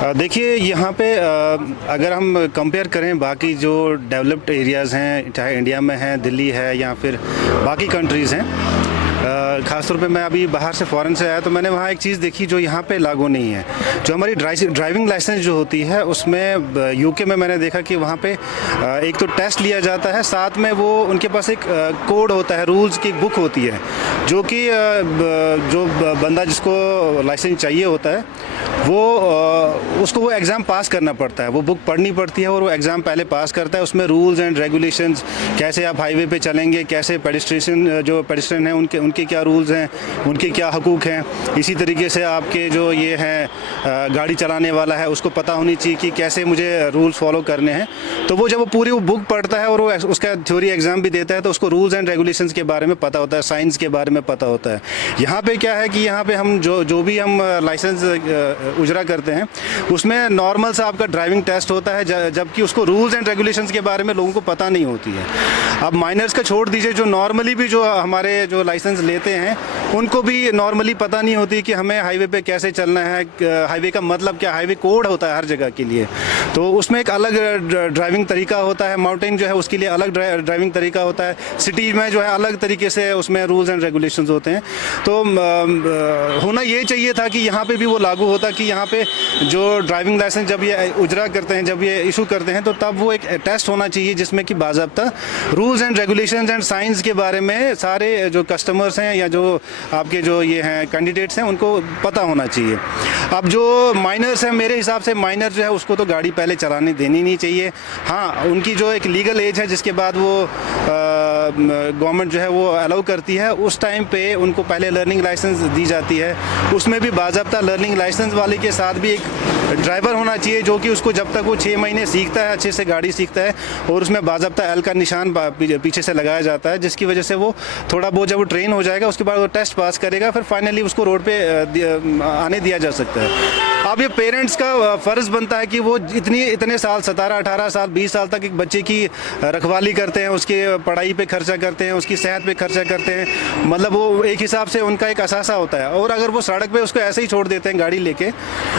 देखिए यहाँ पे अगर हम कंपेयर करें बाकी जो डेवलप्ड एरियाज़ हैं, चाहे इंडिया में हैं, दिल्ली है या फिर बाकी कंट्रीज़ हैं, ख़ासतौर पे मैं अभी बाहर से फ़ॉरेन से आया तो मैंने वहाँ एक चीज़ देखी जो यहाँ पे लागू नहीं है। जो हमारी ड्राइविंग लाइसेंस जो होती है उसमें यूके में मैंने देखा कि वहाँ पे एक तो टेस्ट लिया जाता है, साथ में वो उनके पास एक कोड होता है, रूल्स की बुक होती है, जो कि जो बंदा जिसको लाइसेंस चाहिए होता है उसको वो एग्ज़ाम पास करना पड़ता है। वो बुक पढ़नी पड़ती है और वो एग्ज़ाम पहले पास करता है। उसमें रूल्स एंड रेगुलेशंस, कैसे आप हाईवे पे चलेंगे, कैसे पेडिस्ट्रियन हैं उनके क्या रूल्स हैं, उनके क्या हकूक़ हैं। इसी तरीके से आपके जो ये हैं गाड़ी चलाने वाला है उसको पता होनी चाहिए कि कैसे मुझे रूल्स फॉलो करने हैं। तो वो जब वो पूरी वो बुक पढ़ता है और वो उसका थ्योरी एग्ज़ाम भी देता है तो उसको रूल्स एंड रेगुलेशंस के बारे में पता होता है, साइंस के बारे में पता होता है। यहाँ पे क्या है कि यहाँ पे हम जो भी हम लाइसेंस उजरा करते हैं उसमें नॉर्मल सा आपका ड्राइविंग टेस्ट होता है, जबकि उसको रूल्स एंड रेगुलेशंस के बारे में लोगों को पता नहीं होती है। अब माइनर्स का छोड़ दीजिए, जो नॉर्मली भी जो हमारे जो लाइसेंस लेते हैं उनको भी नॉर्मली पता नहीं होती कि हमें हाईवे पे कैसे चलना है, हाईवे का मतलब क्या, हाईवे कोड होता है हर जगह के लिए। तो उसमें एक अलग ड्राइविंग तरीका होता है, माउंटेन जो है उसके लिए अलग ड्राइविंग तरीका होता है, सिटी में जो है अलग तरीके से उसमें रूल्स एंड रेगुलेशंस होते हैं। तो होना ये चाहिए था कि यहाँ पे भी वो लागू होता कि यहाँ पे जो ड्राइविंग लाइसेंस जब ये उजरा करते हैं, जब ये इशू करते हैं, तो तब वो एक टेस्ट होना चाहिए जिसमें कि बाज़ाब्ता rules and regulations and science के बारे में सारे जो कस्टमर्स हैं या जो आपके जो ये हैं कैंडिडेट्स हैं उनको पता होना चाहिए। अब जो माइनर्स हैं, मेरे हिसाब से माइनर जो है उसको तो गाड़ी पहले चलाने देनी नहीं चाहिए। हाँ, उनकी जो एक लीगल एज है जिसके बाद वो गवर्नमेंट जो है वो अलाउ करती है, उस टाइम पे उनको पहले लर्निंग लाइसेंस दी जाती है। उसमें भी बाज़ाब्ता लर्निंग लाइसेंस वाले के साथ भी एक ड्राइवर होना चाहिए जो कि उसको जब तक वो 6 महीने सीखता है, अच्छे से गाड़ी सीखता है, और उसमें बाज़ाब्ता एल का निशान पीछे से लगाया जाता है, जिसकी वजह से वो थोड़ा बहुत जब वो ट्रेन हो जाएगा उसके बाद वो टेस्ट पास करेगा, फिर फाइनली उसको रोड पे आने दिया जा सकता है। अब ये पेरेंट्स का फ़र्ज़ बनता है कि वो इतने साल 17, 18 साल, 20 साल तक एक बच्चे की रखवाली करते हैं, उसके पढ़ाई पे खर्चा करते हैं, उसकी सेहत पे खर्चा करते हैं। मतलब वो एक हिसाब से उनका एक असासा होता है। और अगर वो सड़क पे उसको ऐसे ही छोड़ देते हैं गाड़ी लेके,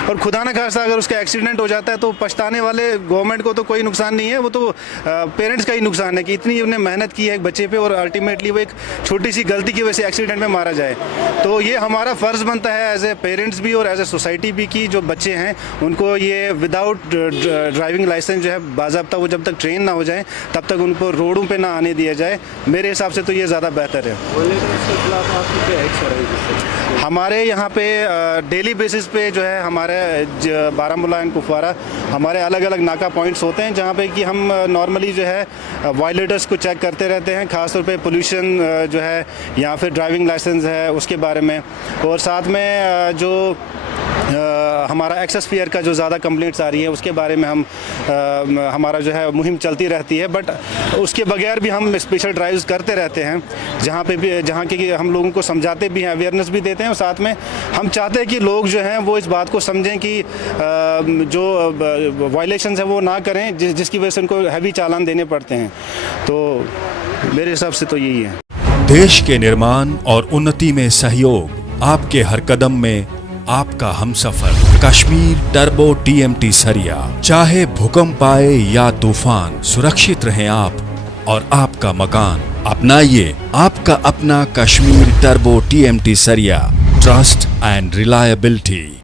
और खुदा न खास्ता अगर उसका एक्सीडेंट हो जाता है तो पछताने वाले गवर्नमेंट को तो कोई नुकसान नहीं है, वो तो पेरेंट्स का ही नुकसान है कि इतनी उन्हें मेहनत की है एक बच्चे पे और अल्टीमेटली वो एक छोटी सी गलती की वजह से एक्सीडेंट में मारा जाए। तो ये हमारा फ़र्ज़ बनता है एज ए पेरेंट्स भी और एज ए सोसाइटी भी कि जो बच्चे हैं उनको ये विदाउट ड्राइविंग लाइसेंस जो है बाज़ाब्ता वो जब तक ट्रेन ना हो जाए तब तक उनको रोडों पे ना आने दिया जाए। मेरे हिसाब से तो ये ज़्यादा बेहतर है। हमारे यहाँ पे डेली बेसिस पे जो है हमारे बारामूला एंड कुपवारा हमारे अलग अलग नाका पॉइंट्स होते हैं जहाँ पे कि हम नॉर्मली जो है वायलेटर्स को चेक करते रहते हैं, ख़ासतौर पे पोल्यूशन जो है या फिर ड्राइविंग लाइसेंस है उसके बारे में, और साथ में जो हमारा एक्सेस फेयर का जो ज़्यादा कंप्लेंट्स आ रही है उसके बारे में हमारा जो है मुहिम चलती रहती है। बट उसके बगैर भी हम स्पेशल ड्राइव्स करते रहते हैं जहाँ के हम लोगों को समझाते भी हैं, अवेयरनेस भी देते हैं, और साथ में हम चाहते हैं कि लोग जो हैं वो इस बात को समझें कि जो वायलेशंस हैं वो ना करें जिसकी वजह से उनको हैवी चालान देने पड़ते हैं। तो मेरे हिसाब से तो यही है। देश के निर्माण और उन्नति में सहयोग, आपके हर कदम में आपका हमसफर। कश्मीर टर्बो TMT सरिया, चाहे भूकंप आए या तूफान, सुरक्षित रहें आप और आपका मकान। अपनाइए आपका अपना कश्मीर टर्बो TMT सरिया, ट्रस्ट एंड रिलायबिलिटी।